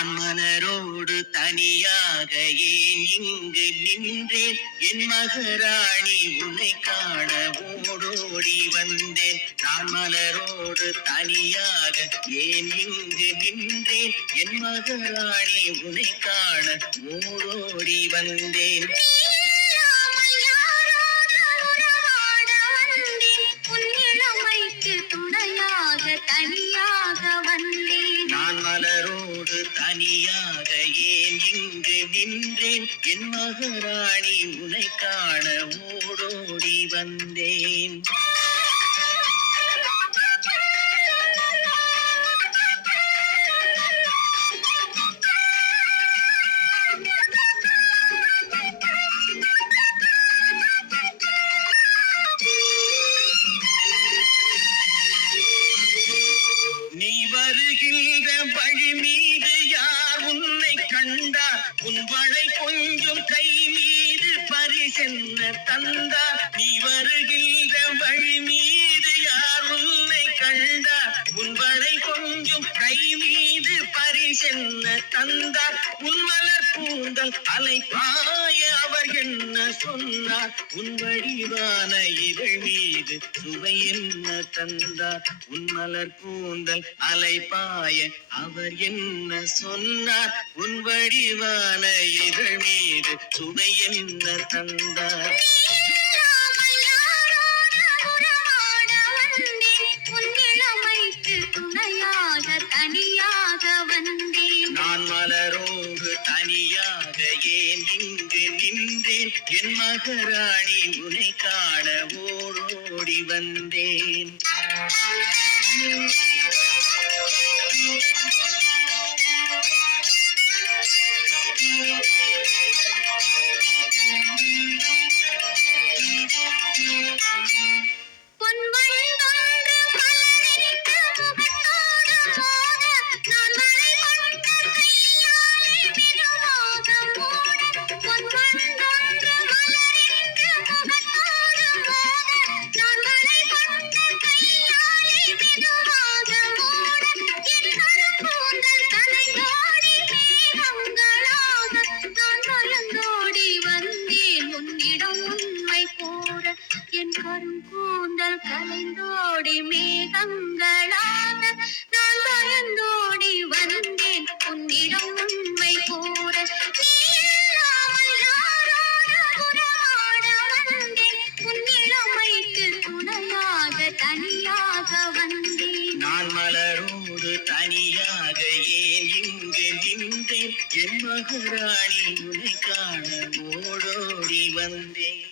நான் மலரோடு தனியாக ஏன் இங்கு நின்றேன்? என் மகராணி உன்னை காண ஓடோடி வந்தேன். நான் மலரோடு தனியாக ஏன் இங்கு நின்றேன்? என் மகராணி உன்னை காண ஓடோடி வந்தேன். நான் மலரோடு தனியாக ஏன் இங்கு நின்றேன்? என் மகராணி உன்னை காண ஓடோடி வந்தேன். நீ வருகின்ற வழி மீது யார் உன்னை கண்டார்? உன் வளை கொஞ்சம் கை மீது பரிசென்ன தந்தார்? நீ வருகின்ற வழி மீது யார் உன்னை கண்டார்? உன் வளை கொஞ்சம் கை மீது பரிசென்ன தந்தார்? உன் மலர் கூந்தல் அலைப்பாய அவர் என்ன சொன்னார்? உன் வடிவான இதழ் மீது சுவை என்ன தந்தார்? உன் மலர் கூந்தல் அலைப்பாய அவர் என்ன சொன்னார்? உன் வடிவான இதழ் மீது சுவை என்ன தந்தார்? நான் மலரோடு தனியாக ஏன் இங்கு நின்றேன்? என் மகராணி உன்னை காண ஓடோடி வந்தேன். கருங்கூந்தல் கலைந்தோடி மேகங்களாக நான் பயந்தோடி வந்தேன் உன்னிடம் உண்மை கூற. நீ இல்லாமல் யாரோடு உறவாட வந்தேன்? உன் இளமைக்கு துணையாக தனியாக வந்தேன். நான் மலரோடு தனியாக ஏன் இங்கு நின்றேன்? என் மகராணி உன்னை காண ஓடோடி வந்தேன்.